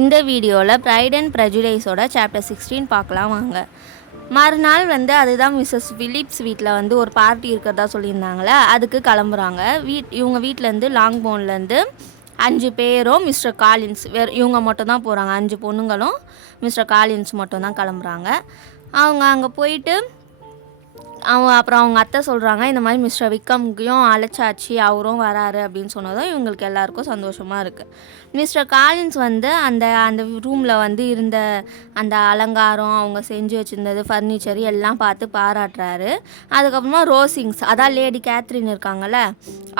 இந்த வீடியோவில் fried and ப்ரெஜுடைஸோட chapter 16 பார்க்கலாம் வாங்க. மறுநாள் அதுதான் மிஸ்ஸஸ் ஃபிலிப்ஸ் வீட்டில் ஒரு பார்ட்டி இருக்கிறதா சொல்லியிருந்தாங்களே, அதுக்கு கிளம்புறாங்க. இவங்க வீட்டிலேருந்து லாங்போன்லேருந்து 5 பேரும் மிஸ்டர் காலின்ஸ் இவங்க மட்டும் தான் போகிறாங்க. 5 பொண்ணுங்களும் மிஸ்டர் காலின்ஸ் மட்டும் தான் கிளம்புறாங்க. அவங்க அங்கே போயிட்டு அப்புறம் அவங்க அத்தை சொல்கிறாங்க, இந்த மாதிரி மிஸ்டர் விக்கம்கையும் அழைச்சாச்சு, அவரும் வராரு அப்படின்னு சொன்னதும் இவங்களுக்கு எல்லாருக்கும் சந்தோஷமாக இருக்குது. மிஸ்டர் காலின்ஸ் அந்த அந்த ரூமில் இருந்த அந்த அலங்காரம், அவங்க செஞ்சு வச்சுருந்தது ஃபர்னிச்சர் எல்லாம் பார்த்து பாராட்டுறாரு. அதுக்கப்புறமா ரோசிங்ஸ், அதான் லேடி கேத்ரின் இருக்காங்கள்ல,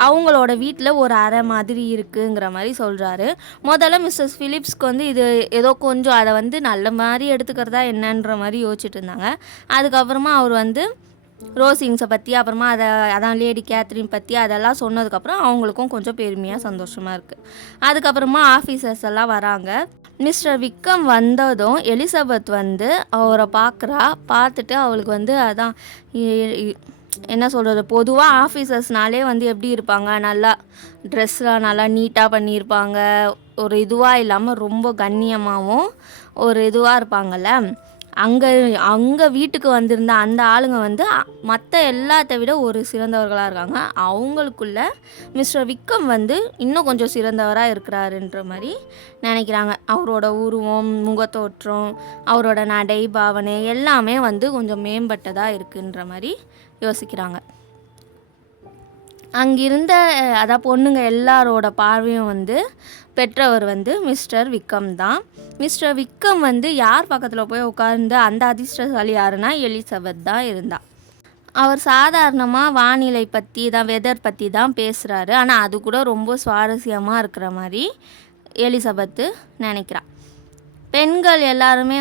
அவங்களோட வீட்டில் ஒரு அறை மாதிரி இருக்குங்கிற மாதிரி சொல்கிறாரு. முதல்ல மிஸ்ஸஸ் ஃபிலிப்ஸ்க்கு இது ஏதோ கொஞ்சம் அதை நல்ல மாதிரி எடுத்துக்கிறதா என்னன்ற மாதிரி யோசிச்சுட்டு இருந்தாங்க. அதுக்கப்புறமா அவர் ரோசிங்ஸை பற்றி, அப்புறமா அதான் லேடி கேத்ரின் பற்றி அதெல்லாம் சொன்னதுக்கப்புறம் அவங்களுக்கும் கொஞ்சம் பெருமையாக சந்தோஷமாக இருக்குது. அதுக்கப்புறமா ஆஃபீஸர்ஸ் எல்லாம் வராங்க. மிஸ்டர் விக்கம் வந்ததும் எலிசபெத் அவரை பார்த்துட்டு அவளுக்கு அதான் என்ன சொல்கிறது, பொதுவாக ஆஃபீஸர்ஸ்னாலே எப்படி இருப்பாங்க, நல்லா ட்ரெஸ்லாம் நல்லா நீட்டாக பண்ணியிருப்பாங்க, ஒரு இதுவாக இல்லாமல் ரொம்ப கண்ணியமாகவும் ஒரு இதுவாக இருப்பாங்கள்ல. அங்கே வீட்டுக்கு வந்திருந்த அந்த ஆளுங்க மற்ற எல்லாத்த விட ஒரு சிறந்தவர்களாக இருக்காங்க. அவங்களுக்குள்ள மிஸ்டர் விக்கம் இன்னும் கொஞ்சம் சிறந்தவராக இருக்கிறாருன்ற மாதிரி நினைக்கிறாங்க. அவரோட உருவம், முகத்தோற்றம், அவரோட நடை பாவனை எல்லாமே கொஞ்சம் மேம்பட்டதாக இருக்குன்ற மாதிரி யோசிக்கிறாங்க. அங்கிருந்த அதான் பொண்ணுங்க எல்லாரோட பார்வையும் பெற்றவர் மிஸ்டர் விக்கம் தான். மிஸ்டர் விக்கம் யார் பக்கத்தில் போய் உட்கார்ந்து அந்த அதிர்ஷ்டசாலி யாருன்னா எலிசபெத் தான் இருந்தா. அவர் சாதாரணமாக வானிலை பற்றி தான், வெதர் பற்றி தான் பேசுகிறாரு. ஆனால் அது கூட ரொம்ப சுவாரஸ்யமாக இருக்கிற மாதிரி எலிசபெத்து நினைக்கிறா. பெண்கள் எல்லாருமே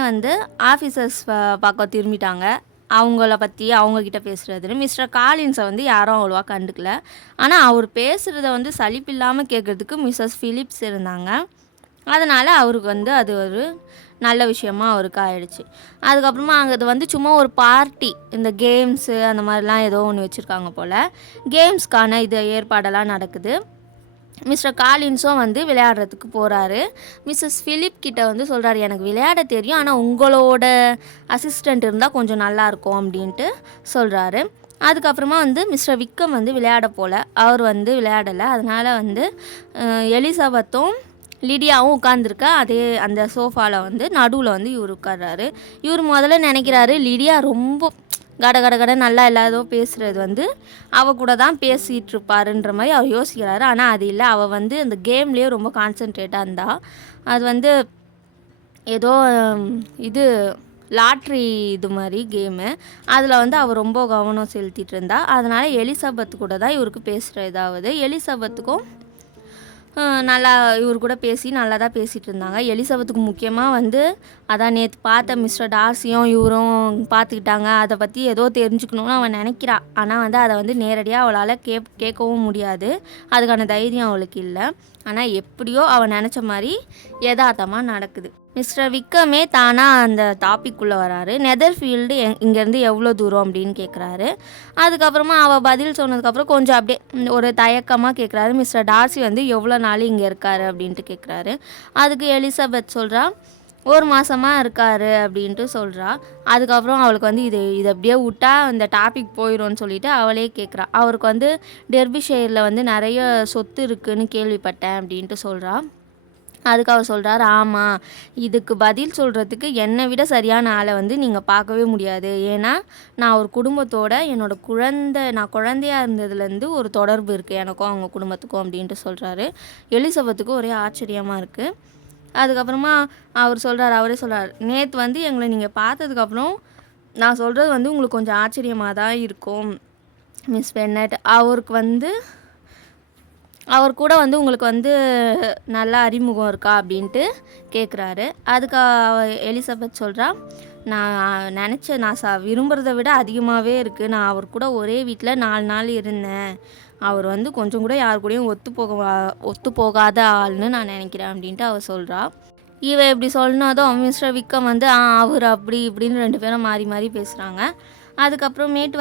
ஆஃபீஸர்ஸ் பக்கம் திரும்பிட்டாங்க. அவங்கள பற்றி அவங்கக்கிட்ட பேசுகிறதுன்னு மிஸ்டர் காலின்ஸை யாரும் அவ்வளோவா கண்டுக்கல. ஆனால் அவர் பேசுகிறத சலிப்பில்லாமல் கேட்குறதுக்கு மிஸ்ஸஸ் ஃபிலிப்ஸ் இருந்தாங்க. அதனால் அவருக்கு அது ஒரு நல்ல விஷயமா அவருக்கு ஆயிடுச்சு. அதுக்கப்புறமா அங்கே சும்மா ஒரு பார்ட்டி, இந்த கேம்ஸு அந்த மாதிரிலாம் ஏதோ ஒன்று வச்சுருக்காங்க போல். கேம்ஸ்க்கான ஏற்பாடெல்லாம் நடக்குது. மிஸ்டர் காலின்ஸும் விளையாடுறதுக்கு போகிறாரு. மிஸ்ஸஸ் ஃபிலிப் கிட்ட சொல்கிறாரு, எனக்கு விளையாட தெரியும், ஆனால் உங்களோட அசிஸ்டண்ட் இருந்தால் கொஞ்சம் நல்லாயிருக்கும் அப்படின்ட்டு சொல்கிறாரு. அதுக்கப்புறமா மிஸ்டர் விக்கம் விளையாட போல், அவர் விளையாடலை. அதனால் எலிசபெத்தும் லிடியாவும் உட்காந்துருக்க அதே அந்த சோஃபாவில் நடுவில் இவர் உட்கார்றாரு. இவர் முதல்ல நினைக்கிறாரு லிடியா ரொம்ப கட நல்லா எல்லாரும் பேசுகிறது அவள் கூட தான் பேசிகிட்டு இருப்பாருன்ற மாதிரி அவர் யோசிக்கிறாரு. ஆனால் அது இல்லை, அவள் அந்த கேம்லேயே ரொம்ப கான்சன்ட்ரேட்டாக இருந்தா. அது ஏதோ இது லாட்ரி இது மாதிரி கேமு, அதில் அவள் ரொம்ப கவனம் செலுத்திட்டு இருந்தா. அதனால் எலிசபெத் கூட தான் இவருக்கு பேசுகிற எலிசபெத்துக்கும் நல்லா இவர் கூட பேசி நல்லா தான் பேசிகிட்டு இருந்தாங்க. எலிசபெத்துக்கு முக்கியமாக அதான் நேற்று பார்த்த மிஸ்டர் டார்சியும் இவரும் பார்த்துக்கிட்டாங்க, அதை பற்றி ஏதோ தெரிஞ்சுக்கணுன்னு அவன் நினைக்கிறா. ஆனால் அதை நேரடியாக அவளால் கேட்கவும் முடியாது, அதுக்கான தைரியம் அவளுக்கு இல்லை. ஆனால் எப்படியோ அவள் நினச்ச மாதிரி யதார்த்தமாக நடக்குது. மிஸ்டர் விக்கமே தானாக அந்த டாபிக்குள்ளே வராரு. நெதர்ஃபீல்டு இங்கேருந்து எவ்வளோ தூரம் அப்படின்னு கேட்குறாரு. அதுக்கப்புறமா அவள் பதில் சொன்னதுக்கப்புறம் கொஞ்சம் அப்படியே ஒரு தயக்கமாக கேட்குறாரு, மிஸ்டர் டார்சி எவ்வளோ நாள் இங்கே இருக்காரு அப்படின்ட்டு கேட்குறாரு. அதுக்கு எலிசபெத் சொல்கிறா, 1 மாதமாக இருக்காரு அப்படின்ட்டு சொல்கிறா. அதுக்கப்புறம் அவளுக்கு இது அப்படியே விட்டா இந்த டாபிக் போயிடும்னு சொல்லிட்டு அவளே கேட்குறா. அவருக்கு டெர்பிஷையரில் நிறைய சொத்து இருக்குதுன்னு கேள்விப்பட்டேன் அப்படின்ட்டு சொல்கிறா. அதுக்கு அவர் சொல்கிறார், ஆமாம், இதுக்கு பதில் சொல்கிறதுக்கு என்னை விட சரியான ஆளை நீங்கள் பார்க்கவே முடியாது. ஏன்னா நான் ஒரு குடும்பத்தோட நான் குழந்தையாக இருந்ததுலேருந்து ஒரு தொடர்பு இருக்குது எனக்கும் அவங்க குடும்பத்துக்கும் அப்படின்ட்டு சொல்கிறாரு. எலிசபெத்துக்கு ஒரே ஆச்சரியமாக இருக்குது. அதுக்கப்புறமா அவரே சொல்கிறார், நேற்று எங்களை நீங்கள் பார்த்ததுக்கப்புறம் நான் சொல்கிறது உங்களுக்கு கொஞ்சம் ஆச்சரியமாக தான் இருக்கும் மிஸ் பென்னட். அவருக்கு அவர் கூட உங்களுக்கு நல்லா அறிமுகம் இருக்கா அப்படின்ட்டு கேட்குறாரு. அதுக்கு எலிசபெத் சொல்கிறா, நான் விரும்புகிறத விட அதிகமாகவே இருக்குது. நான் அவர் கூட ஒரே வீட்டில் 4 நாள் இருந்தேன். அவர் கொஞ்சம் கூட யார் கூடயும் ஒத்து போகாத ஆள்னு நான் நினைக்கிறேன் அப்படின்ட்டு அவர் சொல்கிறா. இவன் இப்படி சொன்னதும் மிஸ்டர் விக்கம் அவர் அப்படி இப்படின்னு 2 பேரும் மாறி மாறி பேசுகிறாங்க. அதுக்கப்புறமேட்டு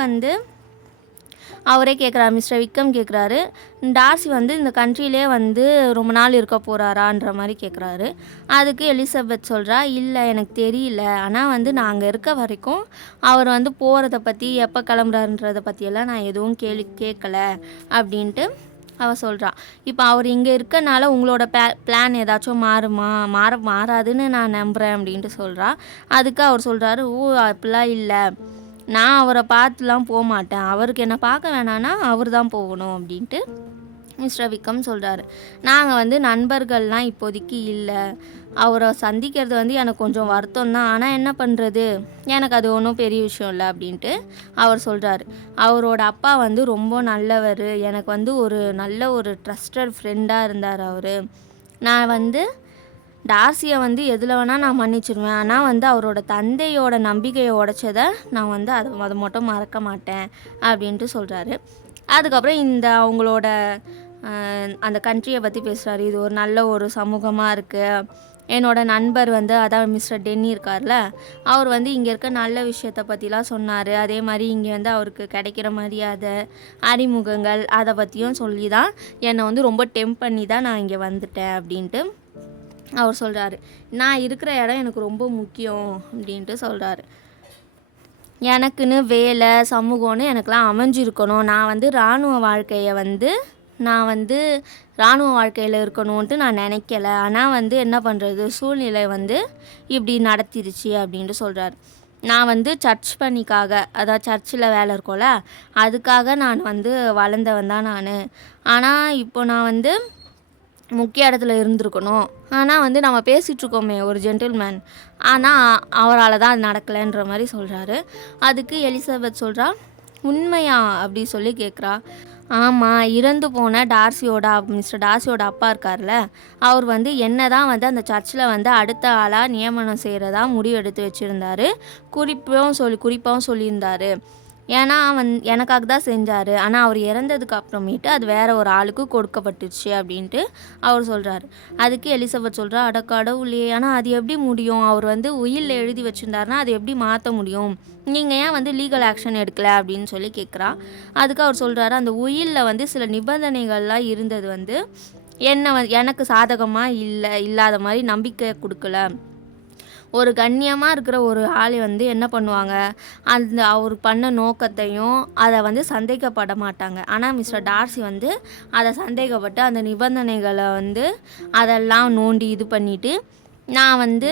அவரே கேட்குறாரு, மிஸ்டர் விக்ரம் கேட்குறாரு, டார்சி வந்து இந்த கண்ட்ரிலே வந்து ரொம்ப நாள் இருக்க போகிறாரான்ற மாதிரி கேட்குறாரு. அதுக்கு எலிசபெத் சொல்கிறா, இல்லை எனக்கு தெரியல, ஆனால் வந்து நான் அங்கே இருக்க வரைக்கும் அவர் வந்து போகிறத பற்றி எப்போ கிளம்புறாருன்றதை பற்றியெல்லாம் நான் எதுவும் கேட்கல அப்படின்ட்டு அவள் சொல்கிறா. இப்போ அவர் இங்கே இருக்கனால உங்களோட பிளான் ஏதாச்சும் மாறாதுன்னு நான் நம்புகிறேன் அப்படின்ட்டு சொல்கிறா. அதுக்கு அவர் சொல்கிறாரு, ஓ அப்படிலாம் இல்லை, நான் அவரை பார்த்துலாம் போக மாட்டேன், அவருக்கு என்னை பார்க்க வேணான்னா அவர் தான் போகணும் அப்படின்ட்டு மிஸ்டர் விக்ரம் சொல்கிறாரு. நாங்கள் வந்து நண்பர்கள்லாம் இப்போதைக்கு இல்லை, அவரை சந்திக்கிறது வந்து எனக்கு கொஞ்சம் வருத்தம் தான், ஆனால் என்ன பண்ணுறது, எனக்கு அது ஒன்றும் பெரிய விஷயம் இல்லை அப்படின்ட்டு அவர் சொல்கிறாரு. அவரோட அப்பா வந்து ரொம்ப நல்லவர், எனக்கு வந்து ஒரு நல்ல ஒரு ட்ரஸ்டட் ஃப்ரெண்டாக இருந்தார் அவர். நான் வந்து டார்சியை வந்து எதில் வேணால் நான் மன்னிச்சிடுவேன், ஆனால் வந்து அவரோட தந்தையோட நம்பிக்கையை உடைச்சதை நான் வந்து அதை மட்டும் மறக்க மாட்டேன் அப்படின்ட்டு சொல்கிறாரு. அதுக்கப்புறம் இந்த அவங்களோட அந்த கண்ட்ரியை பற்றி பேசுகிறாரு. இது ஒரு நல்ல ஒரு சமூகமாக இருக்குது, என்னோட நண்பர் வந்து அதான் மிஸ்டர் டென்னி இருக்கார்ல, அவர் வந்து இங்கே இருக்க நல்ல விஷயத்தை பற்றிலாம் சொன்னார். அதே மாதிரி இங்கே வந்து அவருக்கு கிடைக்கிற மரியாதை, அறிமுகங்கள் அதை பற்றியும் சொல்லி தான் என்னை வந்து ரொம்ப டெம்ப் பண்ணி தான் நான் இங்கே வந்துட்டேன் அப்படின்ட்டு அவர் சொல்கிறாரு. நான் இருக்கிற இடம் எனக்கு ரொம்ப முக்கியம் அப்படின்ட்டு சொல்கிறாரு. எனக்குன்னு வேலை சமூகம்னு எனக்கெலாம் அமைஞ்சிருக்கணும், நான் வந்து இராணுவ வாழ்க்கையில் இருக்கணும்ன்ட்டு நான் நினைக்கல, ஆனால் வந்து என்ன பண்ணுறது, சூழ்நிலை வந்து இப்படி நடத்திடுச்சு அப்படின்ட்டு சொல்கிறாரு. நான் வந்து சர்ச் பணிக்காக, அதாவது சர்ச்சில் வேலை இருக்கோல, அதுக்காக நான் வந்து வளர்ந்தவன் தான் நான், ஆனால் இப்போ நான் வந்து முக்கிய இடத்துல இருந்திருக்கணும், ஆனால் வந்து நம்ம பேசிகிட்ருக்கோமே ஒரு ஜென்டில்மேன், ஆனால் அவரால் தான் அது நடக்கலைன்ற மாதிரி சொல்கிறாரு. அதுக்கு எலிசபெத் சொல்கிறா, உண்மையா அப்படி சொல்லி கேட்குறா. ஆமாம், இறந்து போன மிஸ்டர் டார்சியோட அப்பா இருக்கார்ல, அவர் வந்து என்ன தான் வந்து அந்த சர்ச்சில் வந்து அடுத்த ஆளாக நியமனம் செய்கிறதா முடிவெடுத்து வச்சுருந்தாரு, குறிப்பாகவும் சொல்லியிருந்தார். ஏன்னா எனக்காக தான் செஞ்சார், ஆனால் அவர் இறந்ததுக்கு அப்புறமேட்டு அது வேறு ஒரு ஆளுக்கு கொடுக்கப்பட்டுச்சு அப்படின்ட்டு அவர் சொல்கிறாரு. அதுக்கு எலிசபெத் சொல்கிறா, அட கடவுளே, ஆனால் அது எப்படி முடியும், அவர் வந்து உயிலில் எழுதி வச்சுருந்தாருன்னா அது எப்படி மாற்ற முடியும், நீங்கள் ஏன் வந்து லீகல் ஆக்ஷன் எடுக்கலை அப்படின்னு சொல்லி கேட்குறா. அதுக்கு அவர் சொல்கிறாரு, அந்த உயிலில் வந்து சில நிபந்தனைகள்லாம் இருந்தது வந்து எனக்கு சாதகமாக இல்லாத மாதிரி நம்பிக்கை கொடுக்கல. ஒரு கண்ணியமாக இருக்கிற ஒரு ஆள் வந்து என்ன பண்ணுவாங்க, அவர் பண்ண நோக்கத்தையும் அதை வந்து சந்தேகப்பட மாட்டாங்க. ஆனால் மிஸ்டர் டார்சி வந்து அதை சந்தேகப்பட்டு அந்த நிபந்தனைகளை வந்து அதெல்லாம் நோண்டி இது பண்ணிவிட்டு, நான் வந்து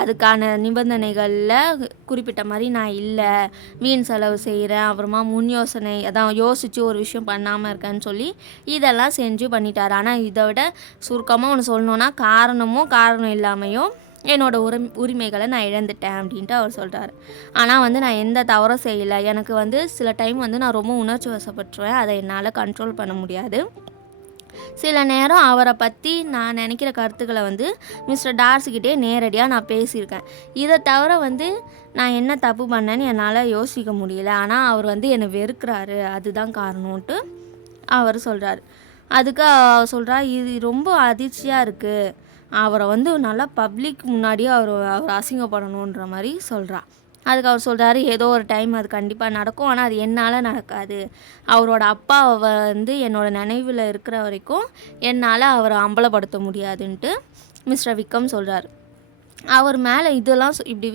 அதுக்கான நிபந்தனைகளில் குறிப்பிட்ட மாதிரி நான் இல்லை, வீண் செலவு செய்கிறேன், அப்புறமா முன் யோசனை அதான் யோசித்து ஒரு விஷயம் பண்ணாமல் இருக்கேன்னு சொல்லி இதெல்லாம் செஞ்சு பண்ணிட்டார். ஆனால் இதை விட சுருக்கமாக ஒன்று சொல்லணுன்னா, காரணம் இல்லாமையும் என்னோட உரிமைகளை நான் இழந்துட்டேன் அப்படின்ட்டு அவர் சொல்கிறார். ஆனால் வந்து நான் எந்த தவறும் செய்யலை, எனக்கு வந்து சில டைம் வந்து நான் ரொம்ப உணர்ச்சி வசப்பட்டுருவேன், அதை என்னால் கண்ட்ரோல் பண்ண முடியாது. சில நேரம் அவரை பற்றி நான் நினைக்கிற கருத்துக்களை வந்து மிஸ்டர் டார்சிக்கிட்டே நேரடியாக நான் பேசியிருக்கேன். இதை தவிர வந்து நான் என்ன தப்பு பண்ணேன்னு என்னால் யோசிக்க முடியல, ஆனால் அவர் வந்து என்னை வெறுக்கிறாரு, அதுதான் காரணம்ன்ட்டு அவர் சொல்கிறார். அதுக்கு அவர் சொல்கிறா, இது ரொம்ப அதிர்ச்சியாக இருக்குது, அவரை வந்து நல்லா பப்ளிக் முன்னாடியே அவர் அசிங்கப்படணுன்ற மாதிரி சொல்கிறா. அதுக்கு அவர் சொல்கிறாரு, ஏதோ ஒரு டைம் அது கண்டிப்பாக நடக்கும், ஆனால் அது என்னால் நடக்காது, அவரோட அப்பாவை வந்து என்னோடய நினைவில் இருக்கிற வரைக்கும் என்னால் அவரை அம்பலப்படுத்த முடியாதுன்ட்டு மிஸ்டர் விக்ரம் சொல்கிறார். அவர் மேலே இதெல்லாம் இப்படி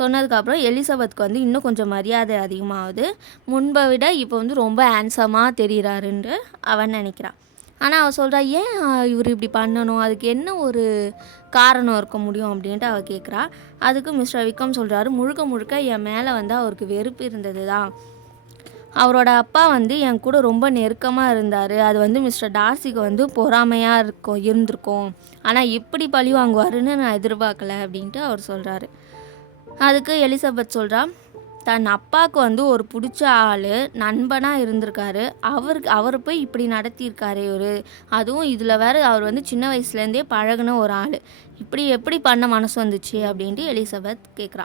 சொன்னதுக்கப்புறம் எலிசபெத்துக்கு வந்து இன்னும் கொஞ்சம் மரியாதை அதிகமாகுது, முன்பை விட இப்போ வந்து ரொம்ப ஹேண்ட்ஸமாக தெரிகிறாருன்னு அவன் நினைக்கிறான். ஆனால் அவள் சொல்கிறா, ஏன் இவர் இப்படி பண்ணணும், அதுக்கு என்ன ஒரு காரணம் இருக்க முடியும் அப்படின்ட்டு அவள் கேட்குறா. அதுக்கு மிஸ்டர் விக்ரம் சொல்கிறாரு, முழுக்க என் மேலே வந்து அவருக்கு வெறுப்பு இருந்தது தான், அவரோட அப்பா வந்து என் கூட ரொம்ப நெருக்கமாக இருந்தார், அது வந்து மிஸ்டர் டார்சிக்கு வந்து பொறாமையாக இருந்திருக்கும், ஆனால் இப்படி பழி வாங்குவாருன்னு நான் எதிர்பார்க்கல அப்படின்ட்டு அவர் சொல்கிறாரு. அதுக்கு எலிசபெத் சொல்கிறா, தன் அப்பாவுக்கு வந்து ஒரு பிடிச்ச ஆள் நண்பனாக இருந்திருக்காரு, அவர் போய் இப்படி நடத்தியிருக்காரு அதுவும் இதில் வேறு அவர் வந்து சின்ன வயசுலேருந்தே பழகின ஒரு ஆள், இப்படி எப்படி பண்ண மனசு வந்துச்சு அப்படின்ட்டு எலிசபெத் கேட்குறா.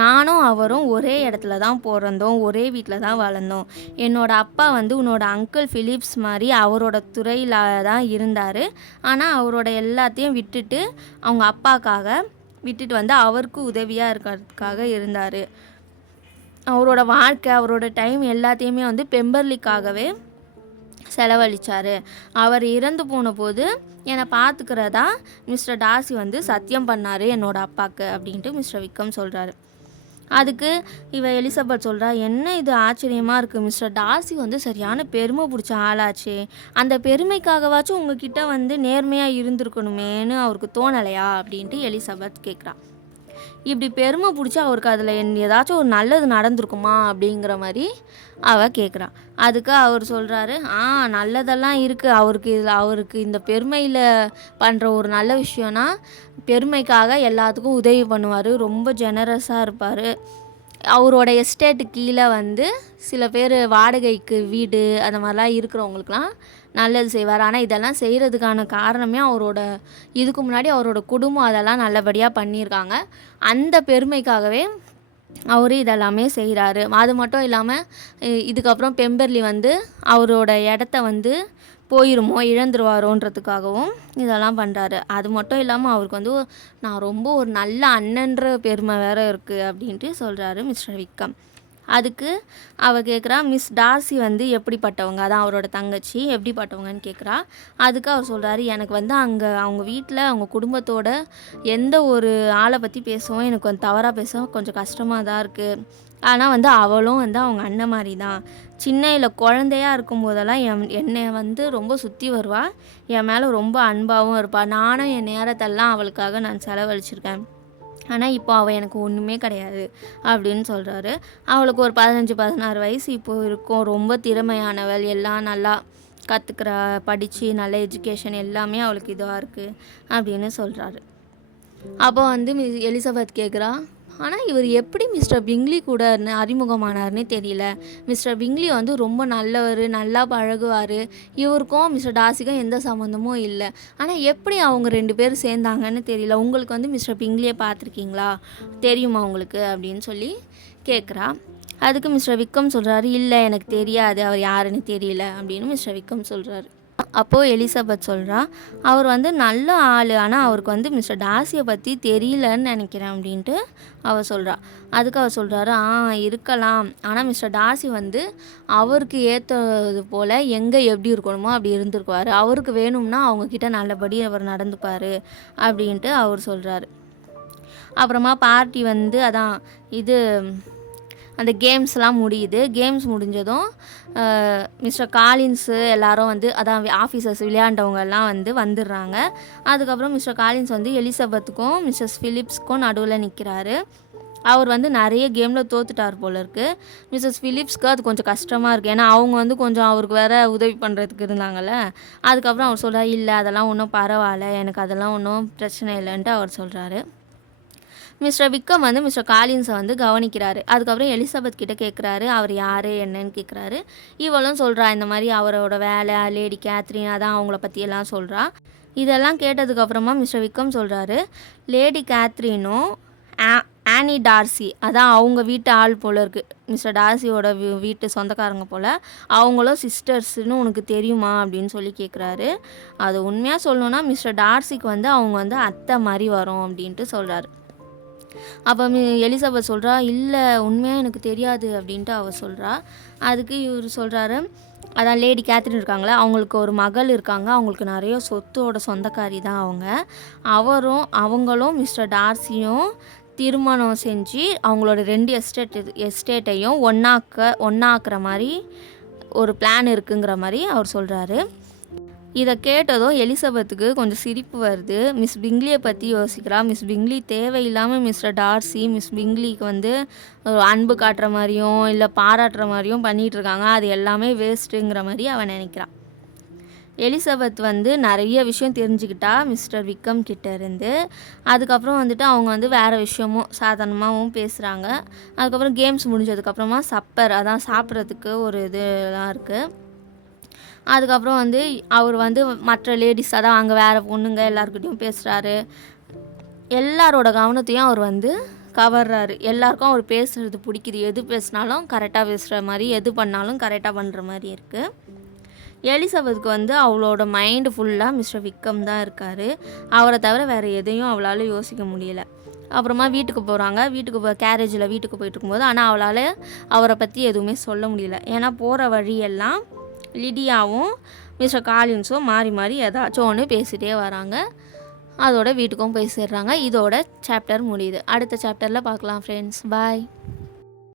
நானும் அவரும் ஒரே இடத்துல தான் பிறந்தோம், ஒரே வீட்டில் தான் வளர்ந்தோம், என்னோட அப்பா வந்து உன்னோட அங்கிள் ஃபிலிப்ஸ் மாதிரி அவரோட துறையில் தான் இருந்தார், ஆனால் அவரோட எல்லாத்தையும் விட்டுட்டு அவங்க அப்பாக்காக விட்டுட்டு வந்து அவருக்கு உதவியாக இருக்கிறதுக்காக இருந்தார், அவரோட வாழ்க்கை, அவரோட டைம் எல்லாத்தையுமே வந்து பெம்பர்லிக்காகவே செலவழித்தார். அவர் இறந்து போன போது என்னை பார்த்துக்கிறதா மிஸ்டர் டார்சி வந்து சத்தியம் பண்ணார் என்னோடய அப்பாவுக்கு அப்படின்ட்டு மிஸ்டர் விக்கம் சொல்கிறாரு. அதுக்கு எலிசபெத் சொல்கிறா, என்ன இது ஆச்சரியமாக இருக்குது, மிஸ்டர் டார்சி வந்து சரியான பெருமை பிடிச்ச ஆளாச்சே, அந்த பெருமைக்காகவாச்சும் உங்ககிட்ட வந்து நேர்மையாக இருந்திருக்கணுமேனு அவருக்கு தோணலையா அப்படின்ட்டு எலிசபெத் கேட்குறா. இப்படி பெருமை பிடிச்சி அவருக்கு அதில் ஏதாச்சும் ஒரு நல்லது நடந்திருக்குமா அப்படிங்கிற மாதிரி அவள் கேட்குறா. அதுக்கு அவர் சொல்கிறாரு, நல்லதெல்லாம் இருக்குது அவருக்கு இந்த பெருமையில் பண்ணுற ஒரு நல்ல விஷயம்னா, பெருமைக்காக எல்லாத்துக்கும் உதவி பண்ணுவார், ரொம்ப ஜெனரஸாக இருப்பார். அவரோட எஸ்டேட்டு கீழே வந்து சில பேர் வாடகைக்கு வீடு அந்த மாதிரிலாம் இருக்கிறவங்களுக்குலாம் நல்லது செய்வார். ஆனால் இதெல்லாம் செய்கிறதுக்கான காரணமே இதுக்கு முன்னாடி அவரோட குடும்பம் அதெல்லாம் நல்லபடியாக பண்ணியிருக்காங்க. அந்த பெருமைக்காகவே அவர் இதெல்லாமே செய்கிறாரு. அது மட்டும் இல்லாமல் இதுக்கப்புறம் பெம்பர்லி வந்து அவரோட இடத்த வந்து இழந்துருவாரோன்றதுக்காகவும் இதெல்லாம் பண்ணுறாரு. அது மட்டும் இல்லாமல் அவருக்கு வந்து நான் ரொம்ப ஒரு நல்ல அண்ணன்ற பெருமை வேறு இருக்குது அப்படின்ட்டு சொல்கிறாரு மிஸ்டர் விக்கம். அதுக்கு அவள் கேட்குறா, மிஸ் டார்சி வந்து எப்படிப்பட்டவங்க, அதான் அவரோட தங்கச்சி எப்படிப்பட்டவங்கன்னு கேட்குறா. அதுக்கு அவர் சொல்கிறாரு, எனக்கு வந்து அங்கே அவங்க வீட்டில் அவங்க குடும்பத்தோட எந்த ஒரு ஆளை பற்றி பேசவும் எனக்கு கொஞ்சம் தவறாக பேச கொஞ்சம் கஷ்டமாக தான் இருக்குது. ஆனால் வந்து அவளும் வந்து அவங்க அண்ணன் மாதிரி தான். சின்னையில் குழந்தையாக இருக்கும்போதெல்லாம் என்னை வந்து ரொம்ப சுற்றி வருவாள், என் மேலே ரொம்ப அன்பாகவும் இருப்பாள். நானும் என் நேரத்தெல்லாம் அவளுக்காக நான் செலவழிச்சிருக்கேன். ஆனால் இப்போ அவள் எனக்கு ஒன்றுமே கிடையாது அப்படின்னு சொல்கிறாரு. அவளுக்கு ஒரு 15-16 வயசு இப்போது இருக்கும். ரொம்ப திறமையானவள், எல்லாம் நல்லா கற்றுக்குறா, படித்து நல்ல எஜுகேஷன் எல்லாமே அவளுக்கு இதுவாக இருக்குது அப்படின்னு சொல்கிறாரு. அப்போ வந்து எலிசபெத் கேட்குறா, ஆனால் இவர் எப்படி மிஸ்டர் பிங்லி கூட அறிமுகமானார்னே தெரியல. மிஸ்டர் பிங்லி வந்து ரொம்ப நல்லவர், நல்லா பழகுவார், இவருக்கும் மிஸ்டர் டார்சிக்கும் எந்த சம்மந்தமும் இல்லை. ஆனால் எப்படி அவங்க 2 பேரும் சேர்ந்தாங்கன்னு தெரியல. உங்களுக்கு வந்து மிஸ்டர் பிங்லியை பார்த்துருக்கீங்களா, தெரியுமா உங்களுக்கு அப்படின்னு சொல்லி கேட்குறா. அதுக்கு மிஸ்டர் விக்கம் சொல்கிறாரு, இல்லை எனக்கு தெரியாது, அவர் யாருன்னு தெரியல அப்படின்னு மிஸ்டர் விக்கம் சொல்கிறாரு. அப்போது எலிசபெத் சொல்கிறா, அவர் வந்து நல்ல ஆள், ஆனால் அவருக்கு வந்து மிஸ்டர் டார்சியை பற்றி தெரியலன்னு நினைக்கிறேன் அப்படின்ட்டு அவர் சொல்கிறா. அதுக்கு அவர் சொல்கிறாரு, இருக்கலாம், ஆனால் மிஸ்டர் டார்சி வந்து அவருக்கு ஏற்றது போல் எங்கே எப்படி இருக்கணுமோ அப்படி இருந்திருக்குவார், அவருக்கு வேணும்னா அவங்கக்கிட்ட நல்லபடி அவர் நடந்துப்பார் அப்படின்ட்டு அவர் சொல்கிறாரு. அப்புறமா பார்ட்டி வந்து அந்த கேம்ஸ்லாம் முடியுது. கேம்ஸ் முடிஞ்சதும் மிஸ்டர் காலின்ஸு எல்லோரும் வந்து ஆஃபீஸர்ஸ் விளையாண்டவங்கெல்லாம் வந்துடுறாங்க. அதுக்கப்புறம் மிஸ்டர் காலின்ஸ் வந்து எலிசபெத்துக்கும் மிஸ்ஸஸ் ஃபிலிப்ஸ்க்கும் நடுவில் நிற்கிறாரு. அவர் வந்து நிறைய கேமில் தோத்துட்டார் போல இருக்குது. மிஸ்ஸஸ் ஃபிலிப்ஸ்க்கு அது கொஞ்சம் கஷ்டமாக இருக்குது, ஏன்னா அவங்க வந்து கொஞ்சம் அவருக்கு வேறு உதவி பண்ணுறதுக்கு இருந்தாங்கள்ல. அதுக்கப்புறம் அவர் சொல்கிறார், இல்லை அதெல்லாம் ஒன்றும் பரவாயில்ல, எனக்கு அதெல்லாம் ஒன்றும் பிரச்சனை இல்லைன்ட்டு அவர் சொல்கிறாரு. மிஸ்டர் விக்கம் வந்து மிஸ்டர் காலின்ஸை வந்து கவனிக்கிறாரு. அதுக்கப்புறம் எலிசபெத் கிட்டே கேட்குறாரு, அவர் யார் என்னன்னு கேட்குறாரு. இவளும் சொல்கிறா, இந்த மாதிரி அவரோட வேலை, லேடி கேத்ரின் அதான் அவங்கள பற்றியெல்லாம் சொல்கிறா. இதெல்லாம் கேட்டதுக்கப்புறமா மிஸ்டர் விக்கம் சொல்கிறாரு, லேடி கேத்ரினும் ஆனி டார்சி அதான் அவங்க வீட்டு ஆள் போல் இருக்குது, மிஸ்டர் டார்சியோட வீட்டு சொந்தக்காரங்க போல், அவங்களும் சிஸ்டர்ஸ்னு உனக்கு தெரியுமா அப்படின்னு சொல்லி கேட்குறாரு. அது உண்மையாக சொல்லணுன்னா மிஸ்டர் டார்சிக்கு வந்து அவங்க வந்து அத்தை மாதிரி வரும் அப்படின்ட்டு சொல்கிறாரு. அப்போ எலிசபெத் சொல்கிறா, இல்லை உண்மையாக எனக்கு தெரியாது அப்படின்ட்டு அவள் சொல்கிறா. அதுக்கு இவர் சொல்கிறாரு, அதான் லேடி கேத்ரின் இருக்காங்களே, அவங்களுக்கு ஒரு மகள் இருக்காங்க, அவங்களுக்கு நிறைய சொத்தோட சொந்தக்காரி தான் அவங்களும் மிஸ்டர் டார்சியும் திருமணம் செஞ்சு அவங்களோட 2 எஸ்டேட்டையும் ஒன்றாக்குற மாதிரி ஒரு பிளான் இருக்குங்கிற மாதிரி அவர் சொல்கிறாரு. இதை கேட்டதும் எலிசபெத்துக்கு கொஞ்சம் சிரிப்பு வருது. மிஸ் பிங்லியை பற்றி யோசிக்கிறா. மிஸ் பிங்லி தேவையில்லாமல் மிஸ்டர் டார்சி மிஸ் பிங்லிக்கு வந்து அன்பு காட்டுற மாதிரியும் இல்லை பாராட்டுற மாதிரியும் பண்ணிகிட்ருக்காங்க, அது எல்லாமே வேஸ்ட்டுங்கிற மாதிரி அவன் நினைக்கிறான். எலிசபெத் வந்து நிறைய விஷயம் தெரிஞ்சுக்கிட்டா மிஸ்டர் விக்கம் கிட்டேருந்து. அதுக்கப்புறம் வந்துட்டு அவங்க வந்து வேறு விஷயமும் சாதாரணமாகவும் பேசுகிறாங்க. அதுக்கப்புறம் கேம்ஸ் முடிஞ்சதுக்கப்புறமா சப்பர் அதான் சாப்பிட்றதுக்கு ஒரு இதெல்லாம் இருக்குது. அதுக்கப்புறம் வந்து அவர் வந்து மற்ற லேடிஸ் அதான் அங்கே வேறு பொண்ணுங்க எல்லாருக்கிட்டையும் பேசுகிறாரு. எல்லாரோட கவனத்தையும் அவர் வந்து கவர்றாரு. எல்லாருக்கும் அவர் பேசுகிறது பிடிக்குது, எது பேசினாலும் கரெக்டாக பேசுகிற மாதிரி, எது பண்ணாலும் கரெக்டாக பண்ணுற மாதிரி இருக்குது. எலிசபெத்துக்கு வந்து அவளோட மைண்டு ஃபுல்லாக மிஸ்டர் விக்கம் தான் இருக்கார். அவரை தவிர வேறு எதையும் அவளால் யோசிக்க முடியல. அப்புறமா வீட்டுக்கு போகிறாங்க. கேரேஜில் வீட்டுக்கு போயிட்டு இருக்கும்போது ஆனால் அவளால் அவரை பற்றி எதுவுமே சொல்ல முடியல. ஏன்னா போகிற வழியெல்லாம் லிடியாவும் மிஸ்டர் காலின்ஸும் மாறி மாறி ஏதாச்சும் ஒன்று பேசிகிட்டே வராங்க. அதோட வீட்டுக்கும் போய் சேர்றாங்க. இதோட சாப்டர் முடியுது. அடுத்த சாப்டரில் பார்க்கலாம் ஃப்ரெண்ட்ஸ். பாய்.